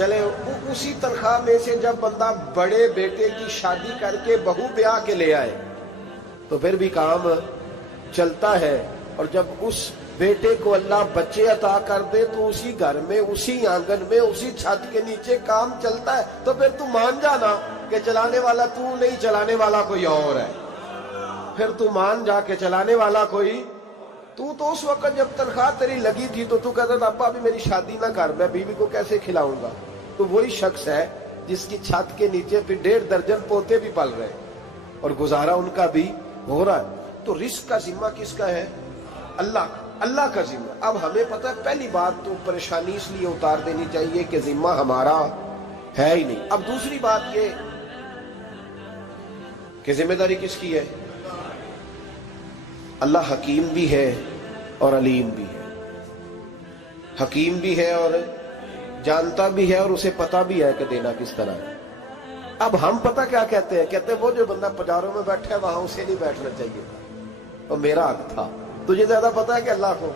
چلے اسی تنخواہ میں سے جب بندہ بڑے بیٹے کی شادی کر کے بہو بیاہ کے لے آئے تو پھر بھی کام چلتا ہے، اور جب اس بیٹے کو اللہ بچے عطا کر دے تو اسی گھر میں، اسی آنگن میں، اسی چھت کے نیچے کام چلتا ہے، تو پھر تو مان جانا کہ چلانے والا تو نہیں، چلانے والا کوئی اور ہے۔ پھر تو مان جا کے چلانے والا کوئی تو اس وقت جب تنخواہ تیری لگی تھی تو کہتا تھا ابا ابھی میری شادی نہ کر، میں بیوی کو کیسے کھلاؤں گا؟ تو وہی شخص ہے جس کی چھت کے نیچے پھر 1.5 درجن پوتے بھی پل رہے اور گزارا ان کا بھی ہو رہا ہے۔ تو رزق کا ذمہ کس کا ہے؟ اللہ کا ذمہ۔ اب ہمیں پتہ ہے پہلی بات تو پریشانی اس لیے اتار دینی چاہیے کہ ذمہ ہمارا ہے ہی نہیں۔ اب دوسری بات یہ کہ ذمہ داری کس کی ہے؟ اللہ حکیم بھی ہے اور علیم بھی ہے، حکیم بھی ہے اور جانتا بھی ہے اور اسے پتا بھی ہے کہ دینا کس طرح ہے۔ اب ہم پتہ کیا کہتے ہیں؟ کہتے ہیں وہ جو بندہ پجاروں میں بیٹھا ہے وہاں اسے نہیں بیٹھنا چاہیے تھا، اور میرا حق تھا۔ تجھے زیادہ پتا ہے کہ اللہ کو؟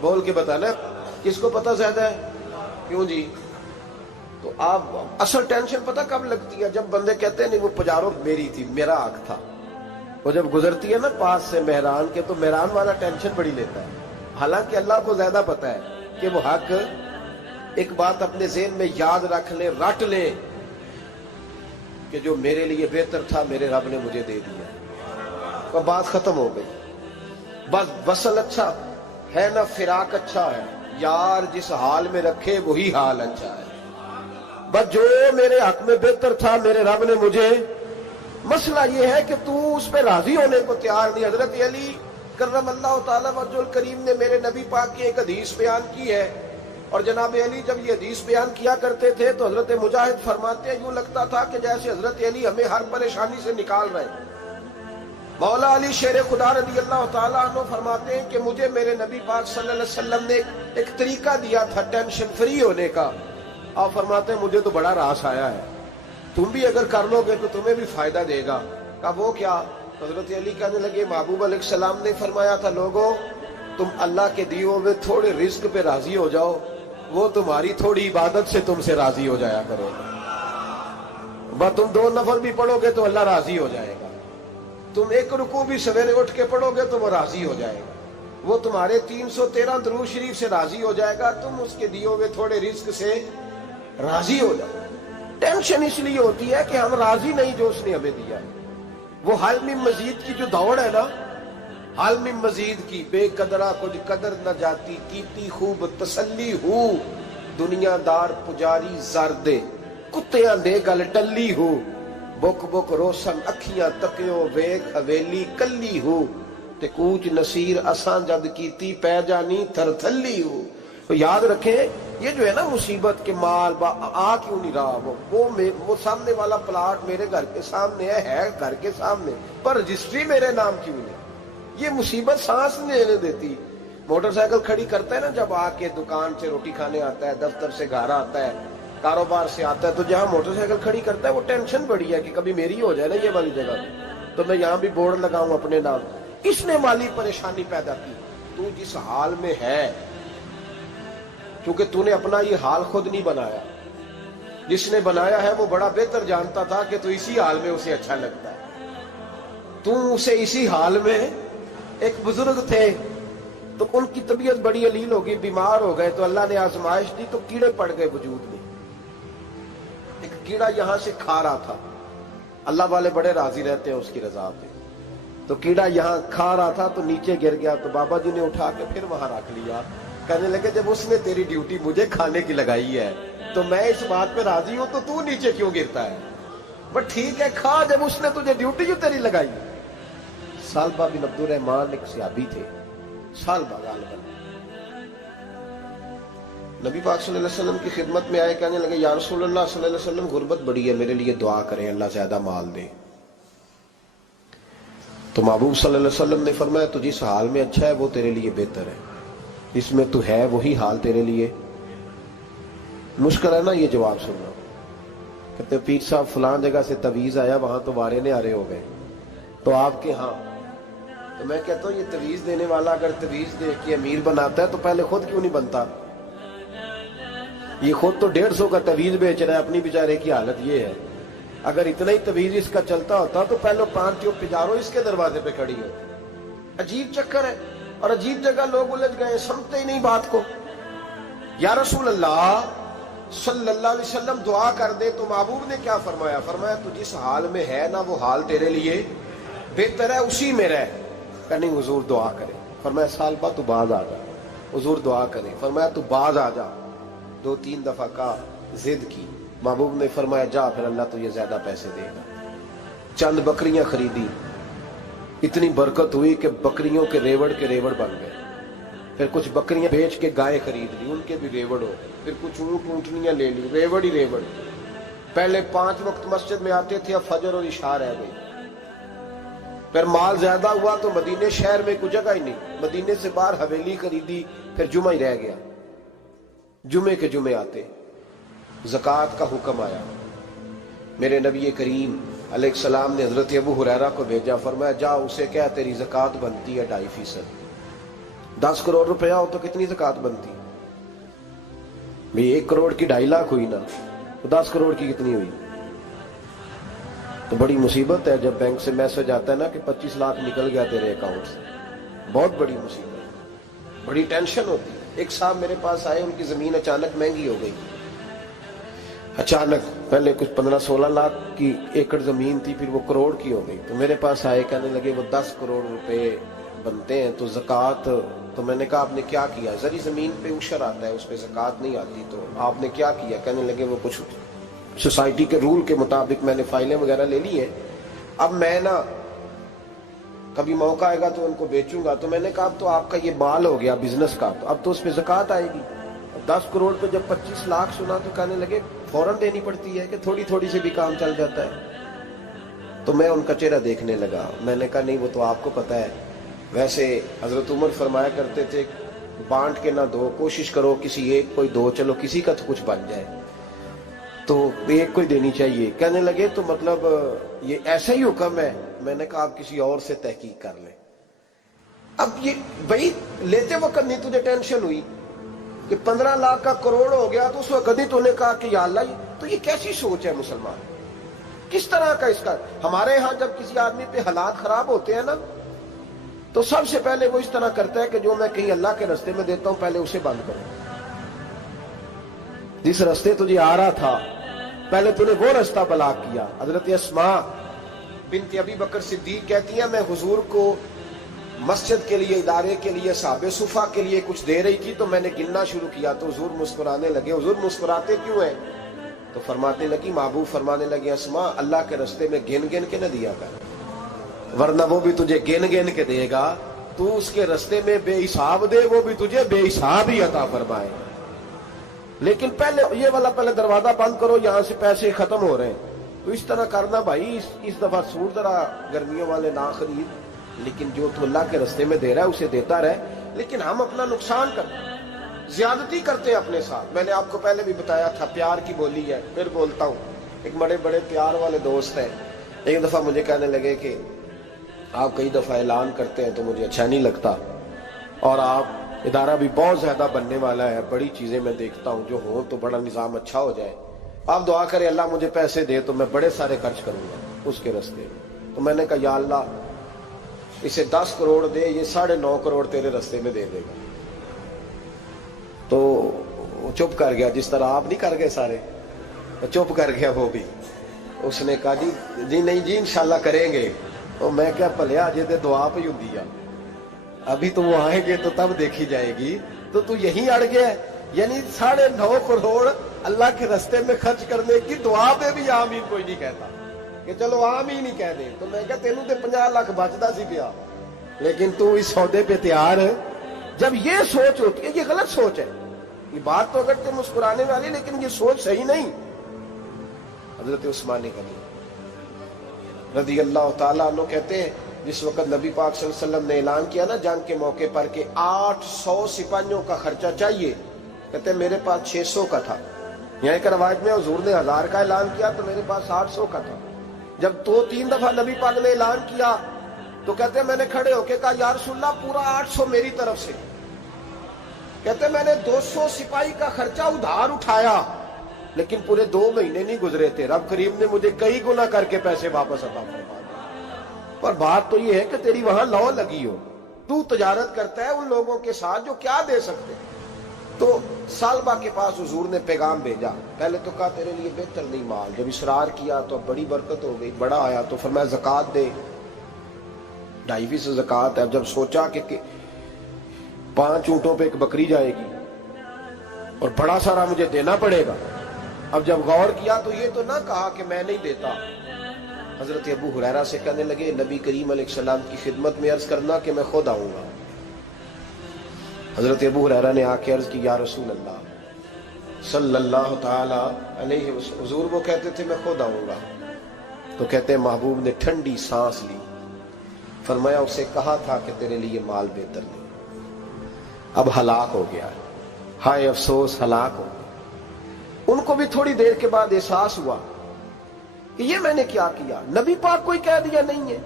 بول کے بتانا کس کو پتہ زیادہ ہے؟ کیوں جی؟ تو آپ اصل ٹینشن پتہ کب لگتی ہے؟ جب بندے کہتے ہیں نہیں وہ پجاروں میری تھی، میرا حق تھا۔ وہ جب گزرتی ہے نا پاس سے مہران کے تو مہران والا ٹینشن بڑی لیتا ہے، حالانکہ اللہ کو زیادہ پتا ہے کہ وہ حق۔ ایک بات اپنے ذہن میں یاد رکھ لیں، رٹ لیں کہ جو میرے لیے بہتر تھا میرے رب نے مجھے دے دیا، اور بات ختم ہو گئی۔ بس وصل اچھا ہے نہ فراق اچھا ہے، یار جس حال میں رکھے وہی حال اچھا ہے۔ بس جو میرے حق میں بہتر تھا میرے رب نے مجھے، مسئلہ یہ ہے کہ تو اس پہ راضی ہونے کو تیار نہیں۔ حضرت علی کرم اللہ تعالیٰ وجہ الکریم نے میرے نبی پاک کی ایک حدیث بیان کی ہے، اور جناب علی جب یہ حدیث بیان کیا کرتے تھے تو حضرت مجاہد فرماتے ہیں یوں لگتا تھا کہ جیسے حضرت علی ہمیں ہر پریشانی سے نکال رہے ہیں۔ مولا علی شیر خدا رضی اللہ تعالیٰ عنہ فرماتے ہیں کہ مجھے میرے نبی پاک صلی اللہ علیہ وسلم نے ایک طریقہ دیا تھا ٹینشن فری ہونے کا۔ آپ فرماتے ہیں مجھے تو بڑا راس آیا ہے، تم بھی اگر کر لو گے تو تمہیں بھی فائدہ دے گا۔ کہا وہ کیا؟ حضرت علی کہنے لگے محبوب علیہ السلام نے فرمایا تھا لوگوں تم اللہ کے دیے ہوئے تھوڑے رزق پہ راضی ہو جاؤ، وہ تمہاری تھوڑی عبادت سے تم سے راضی ہو جایا کرو۔ بس تم 2 نفل بھی پڑھو گے تو اللہ راضی ہو جائے گا، تم 1 رکوع بھی سویرے اٹھ کے پڑھو گے تو وہ راضی ہو جائے گا، وہ تمہارے 313 درود شریف سے راضی ہو جائے گا، تم اس کے دیے ہوئے تھوڑے رزق سے راضی ہو جاؤ۔ ٹینشن اس لیے ہوتی ہے کہ ہم راضی نہیں جو اس نے ہمیں دیا ہے۔ وہ حال میں مزید کی جو دوڑ ہے نا، حال میں مزید کی، بے قدرہ کچھ قدر نہ جاتی، کیتی خوب تسلی ہو، دنیا دار پجاری زردے، کتیاں دے گل ٹلی ہو، بک بک روشن اکھیاں تکیو ویک حویلی کلی ہو، تے کوچ نصیر اساں جد کیتی پہ جانی تھر تھلی ہو۔ تو یاد رکھیں یہ جو ہے نا مصیبت کے مال آ کیوں نہیں رہا، وہ سامنے والا پلاٹ میرے گھر کے سامنے ہے گھر کے سامنے، پر رجسٹری میرے نام کیوں نہیں؟ یہ مصیبت سانس نہیں لینے دیتی۔ موٹر سائیکل کھڑی کرتا ہے نا جب آ کے دکان سے روٹی کھانے آتا ہے، دفتر سے گھر آتا ہے، کاروبار سے آتا ہے، تو جہاں موٹر سائیکل کھڑی کرتا ہے وہ ٹینشن بڑی ہے کہ کبھی میری ہو جائے نا یہ والی جگہ، تو میں یہاں بھی بورڈ لگاؤں اپنے نام۔ اس نے مالی پریشانی پیدا کی۔ تو جس حال میں ہے، کیونکہ تو نے اپنا یہ حال خود نہیں بنایا، جس نے بنایا ہے وہ بڑا بہتر جانتا تھا کہ تو اسی حال میں اسے اچھا لگتا ہے۔ تو اسے اسی حال میں، ایک بزرگ تھے تو ان کی طبیعت بڑی علیل ہو گئی، بیمار ہو گئے، تو اللہ نے آزمائش دی تو کیڑے پڑ گئے وجود میں۔ ایک کیڑا یہاں سے کھا رہا تھا، اللہ والے بڑے راضی رہتے ہیں اس کی رضا پہ، تو کیڑا یہاں کھا رہا تھا تو نیچے گر گیا، تو بابا جی نے اٹھا کے پھر وہاں رکھ لیا، کہنے لگے جب اس نے تیری ڈیوٹی مجھے کھانے کی لگائی ہے تو میں اس بات پہ راضی ہوں، تو نیچے کیوں گرتا ہے؟ بس ٹھیک ہے کھا، جب اس نے تجھے ڈیوٹی جو تیری لگائی۔ سالبہ بن عبد الرحمن ایک صحابی تھے، سالبہ غالباً، نبی پاک صلی اللہ علیہ وسلم کی خدمت میں آئے، کہنے لگے یا رسول اللہ صلی اللہ علیہ وسلم غربت بڑی ہے، میرے لیے دعا کریں اللہ زیادہ مال دے۔ تو محبوب صلی اللہ علیہ وسلم نے فرمایا تو جس حال میں اچھا ہے وہ تیرے لیے بہتر ہے، اس میں تو ہے وہی حال تیرے لیے۔ مشکل ہے نا یہ جواب سننا؟ کہتے پیر صاحب فلاں جگہ سے تویز آیا، وہاں تو وارے نے آرے ہو گئے، تو آپ کے ہاں؟ تو میں کہتا ہوں یہ تویز دینے والا اگر تویز دے کے امیر بناتا ہے تو پہلے خود کیوں نہیں بنتا؟ یہ خود تو 150 کا تویز بیچ رہا ہے، اپنی بیچارے کی حالت یہ ہے۔ اگر اتنا ہی تویز اس کا چلتا ہوتا تو پہلے 5 جو پجارو اس کے دروازے پہ کھڑی ہو۔ عجیب چکر ہے اور عجیب جگہ لوگ الجھ گئے، سمجھتے ہی نہیں بات کو۔ یا رسول اللہ صلی اللہ علیہ وسلم دعا کر دے تو محبوب نے کیا فرمایا؟ فرمایا تو جس حال میں ہے نا وہ حال تیرے لیے بہتر ہے، اسی میں رہ۔ کہ نہیں حضور دعا کرے۔ فرمایا سال بعد تو باز آ جا۔ حضور دعا کرے۔ فرمایا تو باز آ جا۔ 2-3 دفعہ کا ضد کی، محبوب نے فرمایا جا پھر اللہ تجھے زیادہ پیسے دے گا۔ چند بکریاں خریدی، اتنی برکت ہوئی کہ بکریوں کے ریوڑ بن گئے۔ پھر کچھ بکریاں بیچ کے گائے خرید لی، ان کے بھی ریوڑ ہو۔ پھر کچھ اونٹ اونٹنیاں لے لی، ریوڑ ہی ریوڑ۔ پہلے 5 وقت مسجد میں آتے تھے، اب فجر اور عشاء رہ گئی۔ پھر مال زیادہ ہوا تو مدینے شہر میں کوئی جگہ ہی نہیں، مدینے سے باہر حویلی خریدی، پھر جمعہ ہی رہ گیا۔ جمعے کے جمعے آتے، زکوٰۃ کا حکم آیا۔ میرے نبی کریم علیہ السلام نے حضرت ابو ہریرہ کو بھیجا، فرمایا جا اسے کہہ تیری زکوٰۃ بنتی ہے 2.5%۔ 10 کروڑ روپیہ ہو تو کتنی زکوٰۃ بنتی؟ بھئی 1 کروڑ کی 2.5 لاکھ ہوئی نا، تو 10 کروڑ کی کتنی ہوئی؟ تو بڑی مصیبت ہے جب بینک سے میسج آتا ہے نا کہ 25 لاکھ نکل گیا تیرے اکاؤنٹ سے، بہت بڑی مصیبت، بڑی ٹینشن ہوتی ہے۔ ایک صاحب میرے پاس آئے، ان کی زمین اچانک مہنگی ہو گئی، اچانک پہلے کچھ 15-16 لاکھ کی ایکڑ زمین تھی، پھر وہ کروڑ کی ہو گئی۔ تو میرے پاس آئے، کہنے لگے وہ 10 کروڑ روپے بنتے ہیں تو زکوٰۃ، تو میں نے کہا آپ نے کیا کیا؟ زری زمین پہ عشر آتا ہے، اس پہ زکوٰۃ نہیں آتی، تو آپ نے کیا کیا؟ کہنے لگے وہ کچھ سوسائٹی کے رول کے مطابق میں نے فائلیں وغیرہ لے لی ہیں، اب میں نا کبھی موقع آئے گا تو ان کو بیچوں گا۔ تو میں نے کہا اب تو آپ کا یہ مال ہو گیا بزنس کا، تو اب تو اس پہ زکوٰۃ آئے گی۔ 10 کروڑ پہ جب 25 لاکھ سنا تو کہنے لگے فوراً دینی پڑتی ہے کہ تھوڑی تھوڑی سے بھی کام چل جاتا ہے؟ تو میں ان کا چہرہ دیکھنے لگا، میں نے کہا نہیں وہ تو آپ کو پتہ ہے، ویسے حضرت عمر فرمایا کرتے تھے بانٹ کے نہ دو، کوشش کرو کسی ایک کو ہی دو، چلو کسی کا تو کچھ بن جائے، تو ایک کو ہی دینی چاہیے۔ کہنے لگے تو مطلب یہ ایسا ہی حکم ہے؟ میں نے کہا آپ کسی اور سے تحقیق کر لیں۔ اب یہ بھائی لیتے وقت نہیں تجھے ٹینشن ہوئی کہ 15 لاکھ کا کروڑ ہو گیا، تو اس وقت کبھی تو نے کہا کہ یا اللہ، تو یہ کیسی سوچ ہے مسلمان؟ کس طرح کا اس کا؟ ہمارے ہاں جب کسی آدمی پہ حالات خراب ہوتے ہیں نا تو سب سے پہلے وہ اس طرح کرتا ہے کہ جو میں کہیں اللہ کے رستے میں دیتا ہوں پہلے اسے بند کروں۔ جس رستے تجھے آ رہا تھا پہلے تو نے وہ رستہ بلاک کیا۔ حضرت اسماء بنت ابی بکر صدیق کہتی ہیں میں حضور کو مسجد کے لیے، ادارے کے لیے، صحابہ صفہ کے لیے کچھ دے رہی تھی، تو میں نے گننا شروع کیا تو حضور مسکرانے لگے۔ حضور مسکراتے کیوں ہیں؟ تو فرمانے لگی، محبوب فرمانے لگے اسماء اللہ کے رستے میں گن گن کے نہ دیا کر، ورنہ وہ بھی تجھے گن گن کے دے گا، تو اس کے رستے میں بے حساب دے، وہ بھی تجھے بے حساب ہی عطا فرمائے۔ لیکن پہلے یہ والا پہلے دروازہ بند کرو، یہاں سے پیسے ختم ہو رہے ہیں، تو اس طرح کرنا بھائی۔ اس دفعہ سوٹ ذرا گرمیوں والے نہ خرید، لیکن جو تو اللہ کے رستے میں دے رہا ہے اسے دیتا رہے، لیکن ہم اپنا نقصان کرتے ہیں، زیادتی کرتے ہیں اپنے ساتھ۔ میں نے آپ کو پہلے بھی بتایا تھا پیار کی بولی ہے، پھر بولتا ہوں۔ ایک بڑے بڑے پیار والے دوست ہیں، ایک دفعہ مجھے کہنے لگے کہ آپ کئی دفعہ اعلان کرتے ہیں تو مجھے اچھا نہیں لگتا، اور آپ ادارہ بھی بہت زیادہ بننے والا ہے، بڑی چیزیں میں دیکھتا ہوں جو ہوں تو بڑا نظام اچھا ہو جائے، آپ دعا کریں اللہ مجھے پیسے دے تو میں بڑے سارے خرچ کروں گا اس کے رستے میں۔ تو میں نے کہا یا اللہ اسے 10 کروڑ دے، یہ 9.5 کروڑ تیرے رستے میں دے دے گا۔ تو چپ کر گیا، جس طرح آپ نہیں کر گئے سارے، چپ کر گیا وہ بھی۔ اس نے کہا جی نہیں جی انشاءاللہ کریں گے۔ تو میں کیا پلیا جی دعا پہ ہوں دیا، ابھی تو وہ آئیں گے تو تب دیکھی جائے گی، تو یہیں اڑ گیا ہے۔ یعنی 9.5 کروڑ اللہ کے رستے میں خرچ کرنے کی دعا پہ بھی آمین کوئی نہیں کہتا کہ چلو آمین ہی کہہ دیں۔ تو میں کہا تینوں تے 50 لاکھ بچتا سی پیا، لیکن تو اس سودے پہ تیار ہے۔ جب یہ سوچ ہوتی ہے، یہ غلط سوچ ہے، یہ بات تو اگر تے مسکرانے والی، لیکن یہ سوچ صحیح نہیں۔ حضرت عثمان غنی رضی اللہ تعالیٰ عنہ کہتے ہیں جس وقت نبی پاک صلی اللہ علیہ وسلم نے اعلان کیا نا جنگ کے موقع پر کہ 800 سپاہیوں کا خرچہ چاہیے، کہتے ہیں میرے پاس 600 کا تھا۔ یہاں ایک روایت میں حضور نے 1000 کا اعلان کیا تو میرے پاس 800 کا تھا۔ جب 2-3 دفعہ نبی پاک نے اعلان کیا تو کہتے ہیں میں نے کھڑے ہو کے کہا یا رسول اللہ پورا 800 میری طرف سے۔ کہتے میں نے 200 سپاہی کا خرچہ ادھار اٹھایا لیکن پورے 2 مہینے نہیں گزرے تھے، رب کریم نے مجھے کئی گنا کر کے پیسے واپس عطا فرما دیے۔ پر بات تو یہ ہے کہ تیری وہاں لو لگی ہو، تو تجارت کرتا ہے ان لوگوں کے ساتھ جو کیا دے سکتے۔ تو سالبہ کے پاس حضور نے پیغام بھیجا، پہلے تو کہا تیرے لیے بہتر نہیں مال، جب اصرار کیا تو اب بڑی برکت ہو گئی، بڑا آیا تو فرمایا زکوٰۃ دے، 2.5% زکوٰۃ ہے۔ اب جب سوچا کہ 5 اونٹوں پہ ایک بکری جائے گی اور بڑا سارا مجھے دینا پڑے گا، اب جب غور کیا تو یہ تو نہ کہا کہ میں نہیں دیتا۔ حضرت ابو ہریرہ سے کہنے لگے نبی کریم علیہ السلام کی خدمت میں عرض کرنا کہ میں خود آؤں گا۔ حضرت ابو ہریرہ نے آ کے عرض کی یا رسول اللہ صلی اللہ تعالی علیہ وسلم، حضور وہ کہتے تھے میں خود آؤں گا، تو کہتے ہیں محبوب نے ٹھنڈی سانس لی، فرمایا اسے کہا تھا کہ تیرے لیے مال بہتر نہیں، اب ہلاک ہو گیا، ہائے افسوس ہلاک ہو گیا۔ ان کو بھی تھوڑی دیر کے بعد احساس ہوا کہ یہ میں نے کیا کیا، نبی پاک کو ہی کہہ دیا نہیں ہے،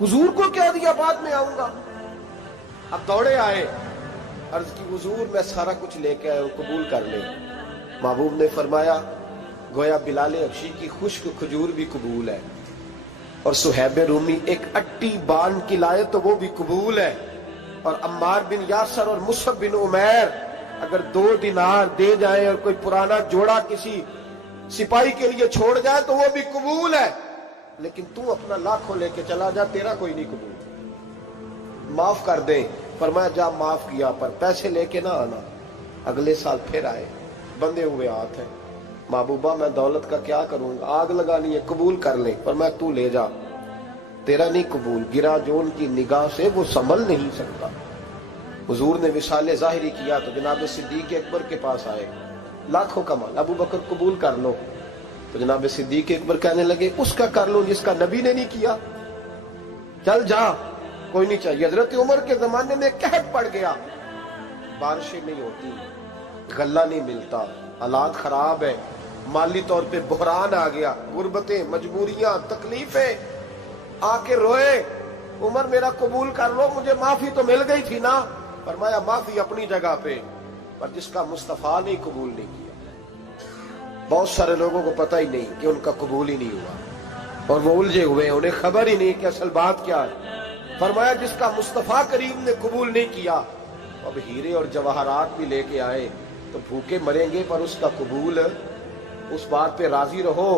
حضور کو کہہ دیا بعد میں آؤں گا۔ اب دوڑے آئے، عرض کی حضور میں سارا کچھ لے کے آئے ہوں، قبول کر لیں۔ محبوب نے فرمایا گویا بلال حبشی کی خشک کھجور بھی قبول ہے، اور صہیب رومی ایک اٹی باندھ کی لائے تو وہ بھی قبول ہے، اور عمار بن یاسر اور مصعب بن عمیر اگر 2 دینار دے جائیں اور کوئی پرانا جوڑا کسی سپاہی کے لیے چھوڑ جائے تو وہ بھی قبول ہے، لیکن تو اپنا لاکھوں لے کے چلا جا، تیرا کوئی نہیں قبول، معاف کر دیں۔ فرمایا جا معاف کیا، پر پیسے لے کے نہ آنا۔ اگلے سال پھر آئے، بندے ہوئے ہاتھ ہیں، محبوبہ میں دولت کا کیا کروں گا، آگ لگانی ہے، قبول کر لیں۔ فرمایا تو لے جا، تیرا نہیں قبول، گرا جو ان کی نگاہ سے وہ سنبھل نہیں سکتا۔ حضور نے وصال ظاہری کیا تو جناب صدیق اکبر کے پاس آئے، لاکھوں کا مال، ابو بکر قبول کر لو، تو جناب صدیق اکبر کہنے لگے اس کا کر لو جس کا نبی نے نہیں کیا، چل جا، کوئی نہیں چاہیے۔ حضرت عمر کے زمانے میں قحط پڑ گیا، بارشیں نہیں ہوتی، غلہ نہیں ملتا، حالات خراب ہے، مالی طور پہ بحران آ گیا، غربتیں، مجبوریاں، تکلیفیں، آ کے روئے، عمر میرا قبول کر لو، مجھے معافی تو مل گئی تھی نا۔ فرمایا معافی اپنی جگہ پہ، پر جس کا مصطفیٰ نے قبول نہیں کیا۔ بہت سارے لوگوں کو پتہ ہی نہیں کہ ان کا قبول ہی نہیں ہوا، اور وہ الجھے ہوئے، انہیں خبر ہی نہیں کہ اصل بات کیا ہے۔ فرمایا جس کا مصطفیٰ کریم نے قبول نہیں کیا، اب ہیرے اور جواہرات بھی لے کے آئے تو بھوکے مریں گے، پر اس کا قبول، اس بات پہ راضی رہو،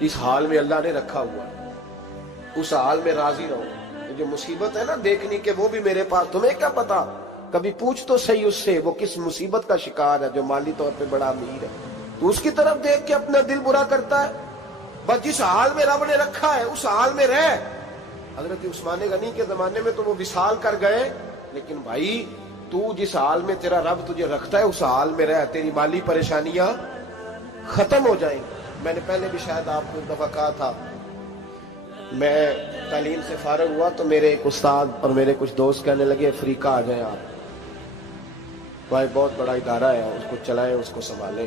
اس حال میں اللہ نے رکھا ہوا ہے، اس حال میں راضی رہو۔ یہ جو مصیبت ہے نا دیکھنی کہ وہ بھی میرے پاس، تمہیں کیا پتا، کبھی پوچھ تو صحیح اس سے وہ کس مصیبت کا شکار ہے، جو مالی طور پہ بڑا امیر ہے، تو اس کی طرف دیکھ کے اپنا دل برا کرتا ہے۔ بس جس حال میں رب نے رکھا ہے اس حال میں رہ۔ حضرت عثمان غنی کے زمانے میں تو وہ وصال کر گئے، لیکن بھائی تو جس حال میں تیرا رب تجھے رکھتا ہے اس حال میں رہ، تیری مالی پریشانیاں ختم ہو جائیں۔ میں نے پہلے بھی شاید آپ کو ایک دفعہ کہا تھا، میں تعلیم سے فارغ ہوا تو میرے ایک استاد اور میرے کچھ دوست کہنے لگے افریقہ آ جائیں آپ، بھائی بہت بڑا ادارہ ہے، اس کو چلائیں، اس کو سنبھالیں۔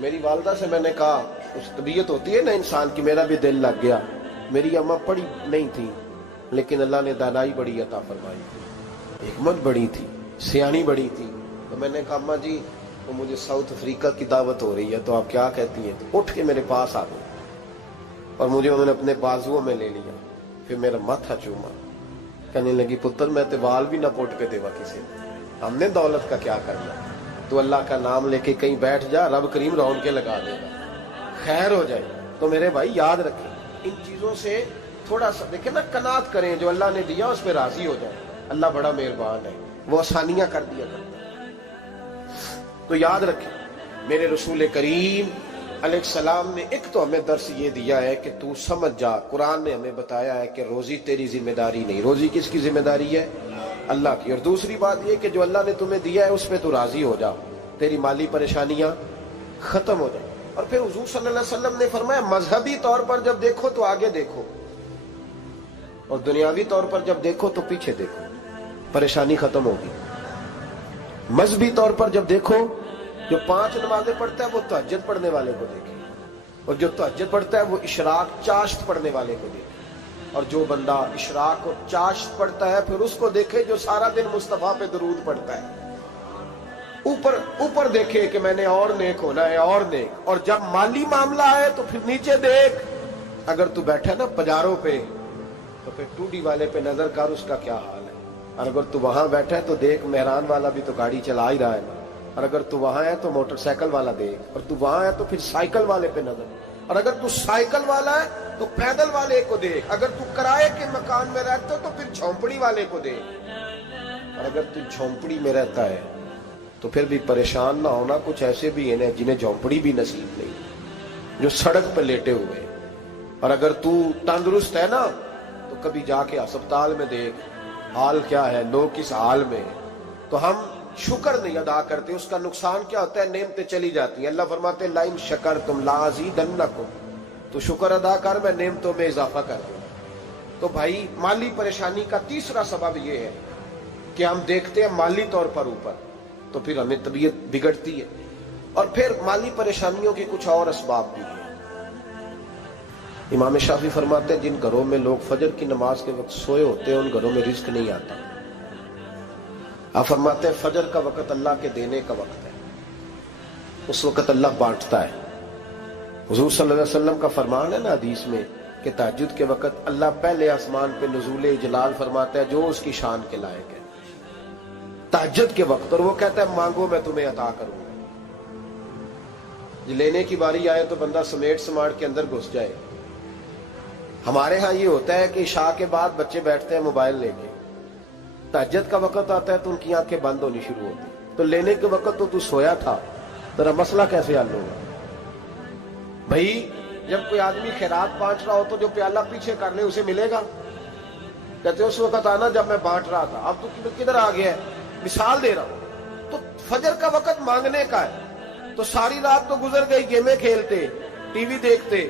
میری والدہ سے میں نے کہا، اس طبیعت ہوتی ہے نا انسان کی، میرا بھی دل لگ گیا۔ میری اماں پڑھی نہیں تھی لیکن اللہ نے دانائی بڑی عطا فرمائی تھی، حکمت بڑی تھی، سیانی بڑی تھی۔ تو میں نے کہا اماں جی وہ مجھے ساؤتھ افریقہ کی دعوت ہو رہی ہے تو آپ کیا کہتی ہیں؟ تو اٹھ کے میرے پاس آ گئے اور مجھے انہوں نے اپنے بازوؤں میں لے لیا، پھر میرا ماتھا چوما، کہنے لگی پتر میں تے وال بھی نہ پوٹ کے دیوا کسی نے، ہم نے دولت کا کیا کرنا، تو اللہ کا نام لے کے کہیں بیٹھ جا، رب کریم رون کے لگا دے گا، خیر ہو جائے۔ تو میرے بھائی یاد رکھیں ان چیزوں سے تھوڑا سا دیکھیں نا، قناعت کریں، جو اللہ نے دیا اس پہ راضی ہو جائے، اللہ بڑا مہربان ہے، وہ آسانیاں کر دیا کرتا ہے۔ تو یاد رکھیں میرے رسول کریم علیہ السلام نے ایک تو ہمیں درس یہ دیا ہے کہ تو سمجھ جا، قرآن نے ہمیں بتایا ہے کہ روزی تیری ذمہ داری نہیں، روزی کس کی ذمہ داری ہے؟ اللہ کی۔ اور دوسری بات یہ کہ جو اللہ نے تمہیں دیا ہے اس پہ تو راضی ہو جا، تیری مالی پریشانیاں ختم ہو جائیں۔ اور پھر حضور صلی اللہ علیہ وسلم نے فرمایا مذہبی طور پر جب دیکھو تو آگے دیکھو، اور دنیاوی طور پر جب دیکھو تو پیچھے دیکھو، پریشانی ختم ہوگی۔ مذہبی طور پر جب دیکھو، جو 5 نمازیں پڑھتا ہے وہ تہجد پڑھنے والے کو دیکھے، اور جو تہجد پڑھتا ہے وہ اشراق چاشت پڑھنے والے کو دیکھے، اور جو بندہ اشراق اور چاشت پڑھتا ہے پھر اس کو دیکھے جو سارا دن مصطفیٰ پہ درود پڑھتا ہے۔ اوپر اوپر دیکھے کہ میں نے اور نیک ہونا ہے اور نیک، اور جب مالی معاملہ ہے تو پھر نیچے دیکھ. اگر تو بیٹھا نا پجاروں پہ تو پھر ٹوڈی والے پہ نظر کر اس کا کیا حال ہے، اور اگر تو وہاں بیٹھا ہے تو دیکھ مہران والا بھی تو گاڑی چلا ہی رہا ہے، اور اگر تو وہاں ہے تو موٹر سائیکل والا دیکھ، اور تو وہاں ہے تو پھر سائیکل والے پہ نظر، اور اگر تو سائیکل والا ہے تو پیدل والے کو دیکھ، اگر تو کرائے کے مکان میں رہتا تو پھر جھونپڑی والے کو دیکھ، اور اگر تو جھونپڑی میں رہتا ہے تو پھر بھی پریشان نہ ہونا. کچھ ایسے بھی ہیں جنہیں جھونپڑی بھی نصیب نہیں، جو سڑک پہ لیٹے ہوئے. اور اگر تو تندرست ہے نا تو کبھی جا کے اسپتال میں دیکھ حال کیا ہے، لوگ کس حال میں. تو ہم شکر نہیں ادا کرتے، اس کا نقصان کیا ہوتا ہے، نعمتیں چلی جاتی ہیں. اللہ فرماتے ہیں لئن شکرتم لازیدنکم، تو شکر ادا کر میں نعمتوں میں اضافہ کر دوں. تو بھائی مالی پریشانی کا تیسرا سبب یہ ہے کہ ہم دیکھتے ہیں مالی طور پر اوپر، تو پھر ہمیں طبیعت بگڑتی ہے. اور پھر مالی پریشانیوں کے کچھ اور اسباب بھی ہیں. امام شافعی فرماتے ہیں جن گھروں میں لوگ فجر کی نماز کے وقت سوئے ہوتے ہیں ان گھروں میں رزق نہیں آتا. آپ فرماتے ہیں فجر کا وقت اللہ کے دینے کا وقت ہے، اس وقت اللہ بانٹتا ہے. حضور صلی اللہ علیہ وسلم کا فرمان ہے نا حدیث میں کہ تہجد کے وقت اللہ پہلے آسمان پہ نزول جلال فرماتا ہے جو اس کی شان کے لائق ہے تہجد کے وقت، اور وہ کہتا ہے مانگو میں تمہیں عطا کروں گا. لینے کی باری آئے تو بندہ سمیٹ سماٹ کے اندر گھس جائے. ہمارے ہاں یہ ہوتا ہے کہ عشاء کے بعد بچے بیٹھتے ہیں موبائل لے کے، تہجد کا وقت آتا ہے تو ان کی آنکھیں بند ہونی شروع ہوتی، تو لینے کے وقت تو سویا تھا، تیرا مسئلہ کیسے حل ہوگا؟ بھائی جب کوئی آدمی خیرات بانٹ رہا ہو تو جو پیالہ پیچھے کر لے اسے ملے گا؟ کہتے اس وقت آنا جب میں بانٹ رہا تھا، اب تو کدھر آ گیا ہے؟ مثال دے رہا ہوں. تو فجر کا وقت مانگنے کا ہے، تو ساری رات تو گزر گئی گیمیں کھیلتے، ٹی وی دیکھتے،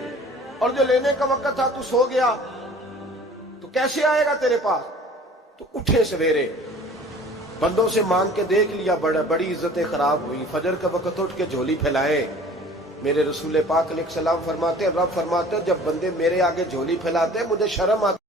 اور جو لینے کا وقت تھا تو سو گیا، تو کیسے آئے گا تیرے پاس؟ تو اٹھے سویرے بندوں سے مانگ کے دیکھ لیا، بڑی عزتیں خراب ہوئی. فجر کا وقت اٹھ کے جھولی پھیلائے. میرے رسول پاک علیہ السلام فرماتے ہیں، رب فرماتے ہیں جب بندے میرے آگے جھولی پھیلاتے ہیں مجھے شرم آتی